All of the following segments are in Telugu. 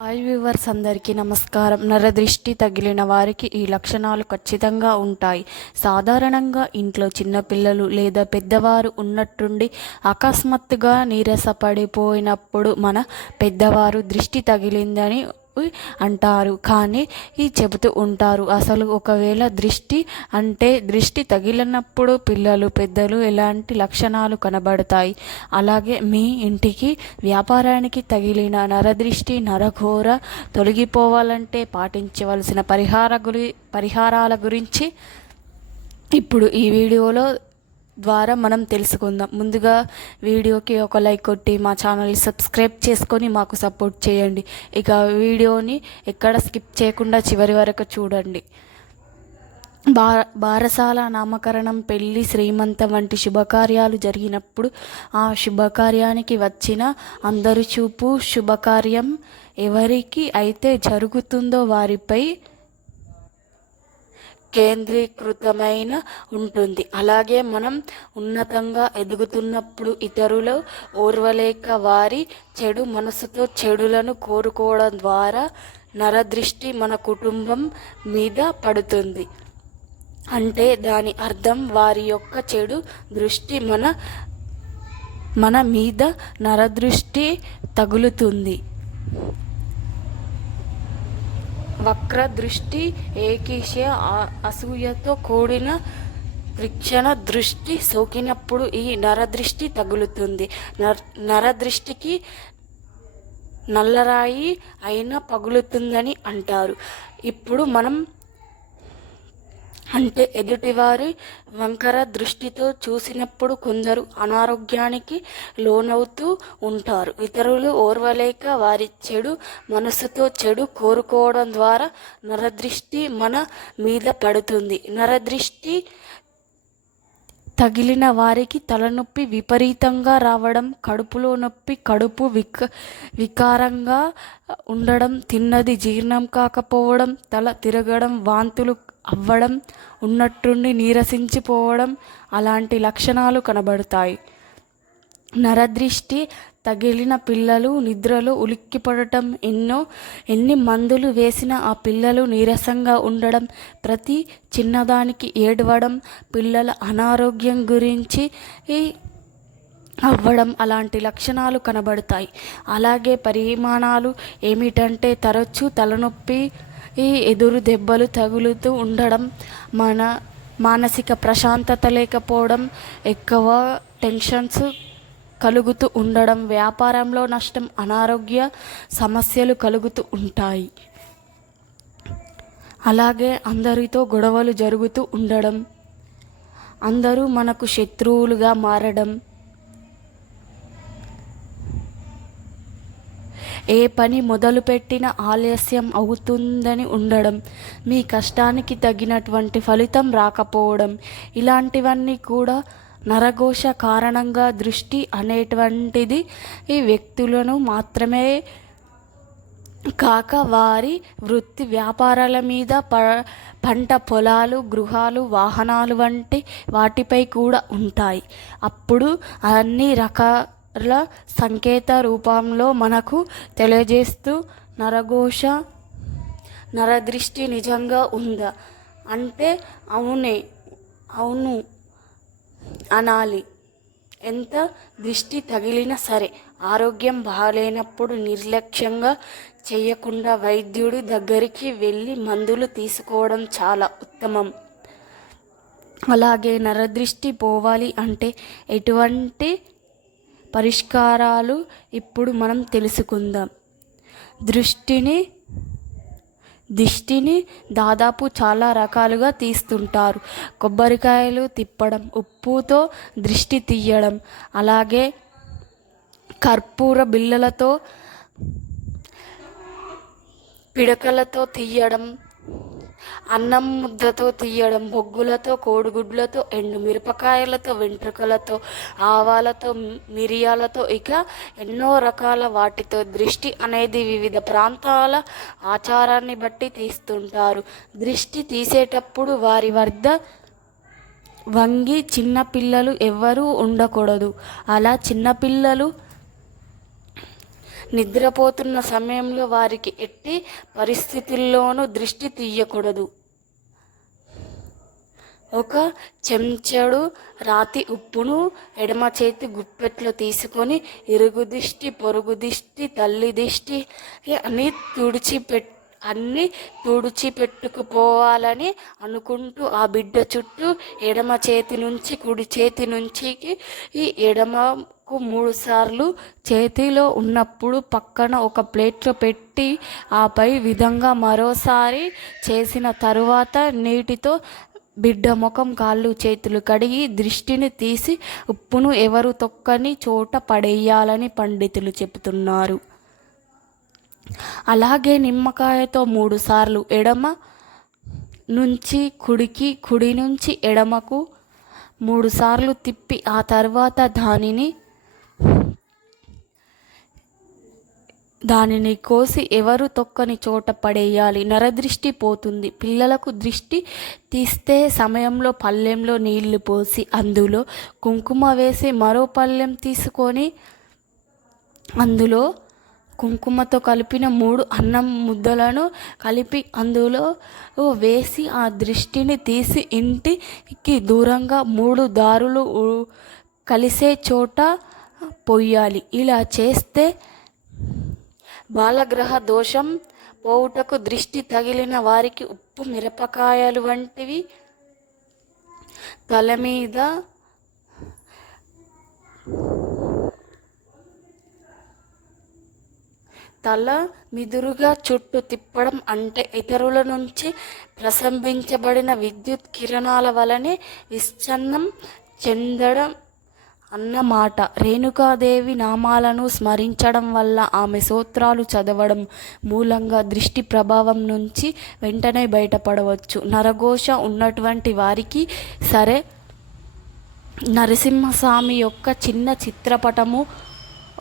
హాయ్ వ్యూవర్స్ అందరికీ నమస్కారం. నరదృష్టి తగిలిన వారికి ఈ లక్షణాలు ఖచ్చితంగా ఉంటాయి. సాధారణంగా ఇంట్లో చిన్నపిల్లలు లేదా పెద్దవారు ఉన్నట్టుండి అకస్మాత్తుగా నీరసపడిపోయినప్పుడు మన పెద్దవారు దృష్టి తగిలిందని అంటారు. కానీ ఈ చెబుతూ ఉంటారు అసలు ఒకవేళ దృష్టి అంటే దృష్టి తగిలినప్పుడు పిల్లలు పెద్దలు ఎలాంటి లక్షణాలు కనబడతాయి? అలాగే మీ ఇంటికి వ్యాపారానికి తగిలిన నరదృష్టి నరఘోర తొలగిపోవాలంటే పాటించవలసిన పరిహార గురి పరిహారాల గురించి ఇప్పుడు ఈ వీడియోలో ద్వారా మనం తెలుసుకుందాం. ముందుగా వీడియోకి ఒక లైక్ కొట్టి మా ఛానల్ని సబ్స్క్రైబ్ చేసుకొని మాకు సపోర్ట్ చేయండి. ఇక వీడియోని ఎక్కడ స్కిప్ చేయకుండా చివరి వరకు చూడండి. బా బారసాల నామకరణం పెళ్ళి శ్రీమంతం వంటి శుభకార్యాలు జరిగినప్పుడు ఆ శుభకార్యానికి వచ్చిన అందరి చూపు శుభకార్యం ఎవరికి అయితే జరుగుతుందో వారిపై కేంద్రీకృతమైన ఉంటుంది. అలాగే మనం ఉన్నతంగా ఎదుగుతున్నప్పుడు ఇతరులు ఓర్వలేక వారి చెడు మనసుతో చెడులను కోరుకోవడం ద్వారా నరదృష్టి మన కుటుంబం మీద పడుతుంది. అంటే దాని అర్థం వారి యొక్క చెడు దృష్టి మన మన మీద నరదృష్టి తగులుతుంది. వక్ర దృష్టి ఏకీష అసూయతో కూడిన వృక్షణ దృష్టి సోకినప్పుడు ఈ నరదృష్టి తగులుతుంది నర నరదృష్టికి నల్లరాయి అయినా పగులుతుందని అంటారు ఇప్పుడు మనం అంటే ఎదుటివారి వంకర దృష్టితో చూసినప్పుడు కొందరు అనారోగ్యానికి లోనవుతూ ఉంటారు. ఇతరులు ఓర్వలేక వారి చెడు మనసుతో చెడు కోరుకోవడం ద్వారా నరదృష్టి మన మీద పడుతుంది. నరదృష్టి తగిలిన వారికి తలనొప్పి విపరీతంగా రావడం కడుపులో నొప్పి కడుపు విక వికారంగా ఉండడం తిన్నది జీర్ణం కాకపోవడం తల తిరగడం వాంతులు అవ్వడం ఉన్నట్టుండి నీరసించిపోవడం అలాంటి లక్షణాలు కనబడతాయి. నరదృష్టి తగిలిన పిల్లలు నిద్రలో ఉలిక్కిపడటం ఎన్నో ఎన్ని మందులు వేసినా ఆ పిల్లలు నీరసంగా ఉండడం ప్రతి చిన్నదానికి ఏడవడం పిల్లల అనారోగ్యం గురించి అవ్వడం అలాంటి లక్షణాలు కనబడతాయి. అలాగే పరిమాణాలు ఏమిటంటే తరచూ తలనొప్పి ఈ ఎదురు దెబ్బలు తగులుతూ ఉండడం మన మానసిక ప్రశాంతత లేకపోవడం ఎక్కువ టెన్షన్స్ కలుగుతూ ఉండడం వ్యాపారంలో నష్టం అనారోగ్య సమస్యలు కలుగుతూ ఉంటాయి. అలాగే అందరితో గొడవలు జరుగుతూ ఉండడం అందరూ మనకు శత్రువులుగా మారడం ఏ పని మొదలుపెట్టిన ఆలస్యం అవుతుందని ఉండడం మీ కష్టానికి తగినటువంటి ఫలితం రాకపోవడం ఇలాంటివన్నీ కూడా నరఘోష కారణంగా దృష్టి అనేటువంటిది ఈ వ్యక్తులను మాత్రమే కాక వారి వృత్తి వ్యాపారాల మీద ప పంట పొలాలు గృహాలు వాహనాలు వంటి వాటిపై కూడా ఉంటాయి. అప్పుడు అన్ని రకాల ల సంకేత రూపంలో మనకు తెలియజేస్తూ నరఘోష నరదృష్టి నిజంగా ఉందా? అంటే అవునే అవును అనాలి. ఎంత దృష్టి తగిలినా సరే ఆరోగ్యం బాగాలేనప్పుడు నిర్లక్ష్యంగా చేయకుండా వైద్యుడి దగ్గరికి వెళ్ళి మందులు తీసుకోవడం చాలా ఉత్తమం. అలాగే నరదృష్టి పోవాలి అంటే ఎటువంటి పరిష్కారాలు ఇప్పుడు మనం తెలుసుకుందాం. దృష్టిని దిష్టిని దాదాపు చాలా రకాలుగా తీస్తుంటారు. కొబ్బరికాయలు తిప్పడం ఉప్పుతో దృష్టి తీయడం అలాగే కర్పూర బిళ్ళలతో పిడకలతో తీయడం అన్నం ముద్దతో తీయడం బొగ్గులతో కోడిగుడ్లతో ఎండు మిరపకాయలతో వెంట్రుకలతో ఆవాలతో మిరియాలతో ఇక ఎన్నో రకాల వాటితో దృష్టి అనేది వివిధ ప్రాంతాల ఆచారాన్ని బట్టి తీస్తుంటారు. దృష్టి తీసేటప్పుడు వారి వద్ద వంగి చిన్నపిల్లలు ఎవ్వరూ ఉండకూడదు. అలా చిన్నపిల్లలు నిద్రపోతున్న సమయంలో వారికి ఎట్టి పరిస్థితుల్లోనూ దృష్టి తీయకూడదు. ఒక చెంచాడు రాతి ఉప్పును ఎడమ చేతి గుప్పెట్లో తీసుకొని ఇరుగు దిష్టి పొరుగు దిష్టి తల్లి దిష్టి అని తుడిచిపెట్టి అన్నీ తుడిచిపెట్టుకుపోవాలని అనుకుంటూ ఆ బిడ్డ చుట్టూ ఎడమ చేతి నుంచి కుడి చేతి నుంచి ఈ ఎడమకు మూడు సార్లు చేతిలో ఉన్నప్పుడు పక్కన ఒక ప్లేట్లో పెట్టి ఆపై విధంగా మరోసారి చేసిన తరువాత నీటితో బిడ్డ ముఖం కాళ్ళు చేతులు కడిగి దృష్టిని తీసి ఉప్పును ఎవరు తొక్కని చోట పడేయాలని పండితులు చెబుతున్నారు. అలాగే నిమ్మకాయతో మూడు సార్లు ఎడమ నుంచి కుడికి కుడి నుంచి ఎడమకు మూడు సార్లు తిప్పి ఆ తర్వాత దానిని దానిని కోసి ఎవరు తొక్కని చోట పడేయాలి? నరదృష్టి పోతుంది. పిల్లలకు దృష్టి తీస్తే సమయంలో పళ్ళెంలో నీళ్ళు పోసి అందులో కుంకుమ వేసి మరో పళ్ళెం తీసుకొని అందులో కుంకుమతో కలిపిన మూడు అన్నం ముద్దలను కలిపి అందులో వేసి ఆ దృష్టిని తీసి ఇంటికి దూరంగా మూడు దారులు కలిసే చోట పొయ్యాలి. ఇలా చేస్తే బాలగ్రహ దోషం పోవుటకు దృష్టి తగిలిన వారికి ఉప్పు మిరపకాయలు వంటివి తల మీద తల మిదురుగా చుట్టూ తిప్పడం అంటే ఇతరుల నుంచి ప్రసంబించబడిన విద్యుత్ కిరణాల వలనే విచ్ఛన్నం చెందడం అన్నమాట. రేణుకాదేవి నామాలను స్మరించడం వల్ల ఆమె సూత్రాలు చదవడం మూలంగా దృష్టి ప్రభావం నుంచి వెంటనే బయటపడవచ్చు. నరఘోష ఉన్నటువంటి వారికి సరే నరసింహస్వామి యొక్క చిన్న చిత్రపటము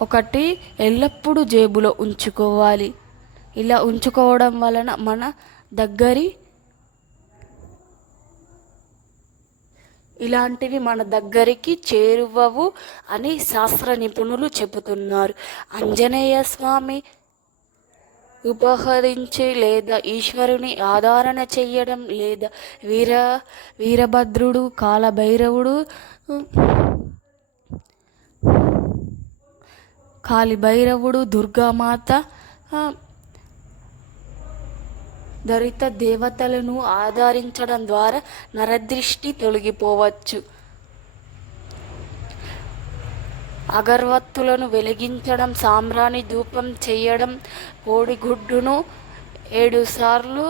ఒకటి ఎల్లప్పుడూ జేబులో ఉంచుకోవాలి. ఇలా ఉంచుకోవడం వలన మన దగ్గరి ఇలాంటివి మన దగ్గరికి చేరువవు అని శాస్త్ర నిపుణులు చెబుతున్నారు. ఆంజనేయ స్వామి ఉపహరించి లేదా ఈశ్వరుని ఆధారణ చెయ్యడం లేదా వీర వీరభద్రుడు కాలభైరవుడు కాళిభైరవుడు దుర్గామాత దరిత దేవతలను ఆధారించడం ద్వారా నరదృష్టి తొలగిపోవచ్చు. అగర్వత్తులను వెలిగించడం సాంబ్రాణి ధూపం చేయడం కోడిగుడ్డును ఏడుసార్లు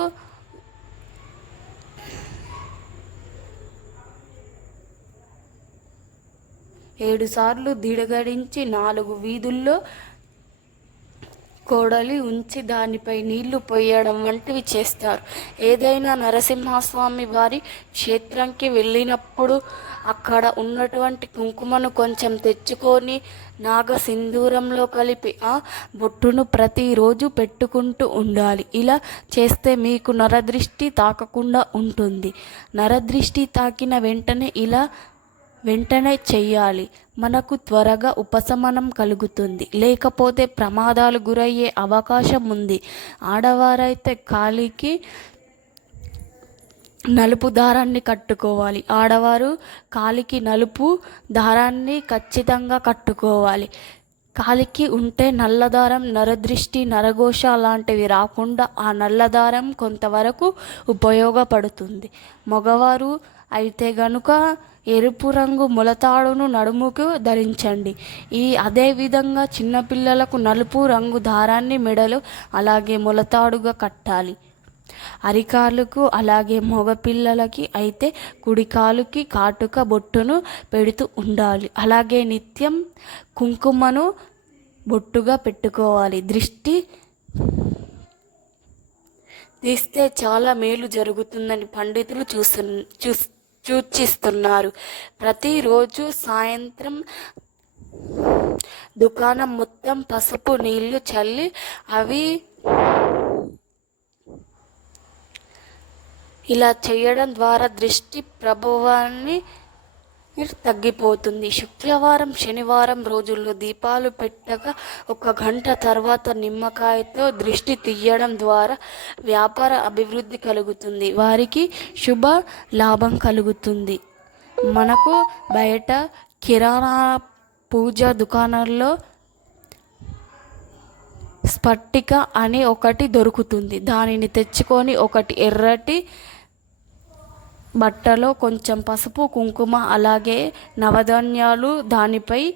ఏడుసార్లు దిడగడించి నాలుగు వీధుల్లో కోడలి ఉంచి దానిపై నీళ్ళు పోయడం వంటివి చేస్తారు. ఏదైనా నరసింహస్వామి వారి క్షేత్రంకి వెళ్ళినప్పుడు అక్కడ ఉన్నటువంటి కుంకుమను కొంచెం తెచ్చుకొని నాగ సింధూరంలో కలిపి ఆ బొట్టును ప్రతిరోజు పెట్టుకుంటూ ఉండాలి. ఇలా చేస్తే మీకు నరదృష్టి తాకకుండా ఉంటుంది. నరదృష్టి తాకిన వెంటనే ఇలా వెంటనే చెయ్యాలి. మనకు త్వరగా ఉపశమనం కలుగుతుంది. లేకపోతే ప్రమాదాలు గురయ్యే అవకాశం ఉంది. ఆడవారైతే కాలికి నలుపు దారాన్ని కట్టుకోవాలి. ఆడవారు కాలికి నలుపు దారాన్ని ఖచ్చితంగా కట్టుకోవాలి. కాలికి ఉంటే నల్లదారం నరదృష్టి నరఘోష లాంటివి రాకుండా ఆ నల్లదారం కొంతవరకు ఉపయోగపడుతుంది. మగవారు అయితే గనుక ఎరుపు రంగు ములతాడును నడుముకు ధరించండి. ఈ అదేవిధంగా చిన్నపిల్లలకు నలుపు రంగు దారాన్ని మెడలు అలాగే ములతాడుగా కట్టాలి. అరికాళ్ళకు అలాగే మగపిల్లలకి అయితే కుడికాలుకి కాటుక బొట్టును పెడుతూ ఉండాలి. అలాగే నిత్యం కుంకుమను బొట్టుగా పెట్టుకోవాలి. దృష్టి తీస్తే చాలా మేలు జరుగుతుందని పండితులు చూస్తు చూస్ సూచిస్తున్నారు. ప్రతిరోజు సాయంత్రం దుకాణం మొత్తం పసుపు నీళ్ళు చల్లి అవి ఇలా చేయడం ద్వారా దృష్టి ప్రభావాన్ని తగ్గిపోతుంది. శుక్రవారం శనివారం రోజుల్లో దీపాలు పెట్టగా ఒక గంట తర్వాత నిమ్మకాయతో దృష్టి తీయడం ద్వారా వ్యాపార అభివృద్ధి కలుగుతుంది. వారికి శుభ లాభం కలుగుతుంది. మనకు బయట కిరాణా పూజ దుకాణాల్లో స్పట్టిక అని ఒకటి దొరుకుతుంది. దానిని తెచ్చుకొని ఒకటి ఎర్రటి బట్టలో కొంచెం పసుపు కుంకుమ అలాగే నవధాన్యాలు దానిపై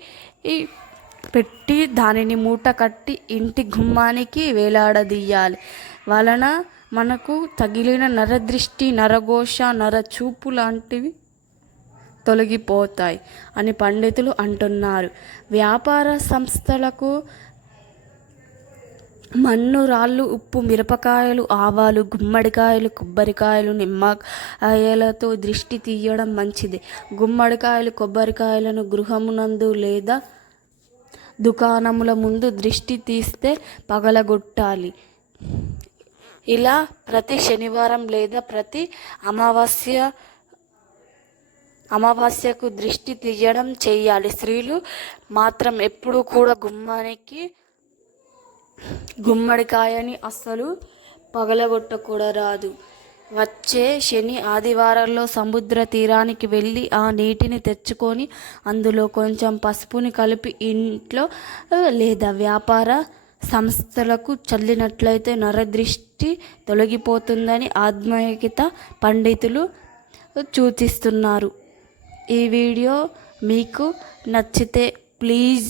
పెట్టి దానిని మూట కట్టి ఇంటి గుమ్మానికి వేలాడదీయాలి. వలన మనకు తగిలిన నరదృష్టి నరఘోష నరచూపు లాంటివి తొలగిపోతాయి అని పండితులు అంటున్నారు. వ్యాపార సంస్థలకు మన్ను రాళ్ళు ఉప్పు మిరపకాయలు ఆవాలు గుమ్మడికాయలు కొబ్బరికాయలు నిమ్మకాయలతో దృష్టి తీయడం మంచిది. గుమ్మడికాయలు కొబ్బరికాయలను గృహమునందు లేదా దుకాణముల ముందు దృష్టి తీస్తే పగలగొట్టాలి. ఇలా ప్రతి శనివారం లేదా ప్రతి అమావాస్య అమావాస్యకు దృష్టి తీయడం చేయాలి. స్త్రీలు మాత్రం ఎప్పుడూ కూడా గుమ్మానికి గుమ్మడికాయని అస్సలు పగలగొట్టకూడరాదు. వచ్చే శని ఆదివారాల్లో సముద్ర తీరానికి వెళ్ళి ఆ నీటిని తెచ్చుకొని అందులో కొంచెం పసుపుని కలిపి ఇంట్లో లేదా వ్యాపార సంస్థలకు చల్లినట్లయితే నరదృష్టి తొలగిపోతుందని ఆధ్యాత్మికత పండితులు సూచిస్తున్నారు. ఈ వీడియో మీకు నచ్చితే ప్లీజ్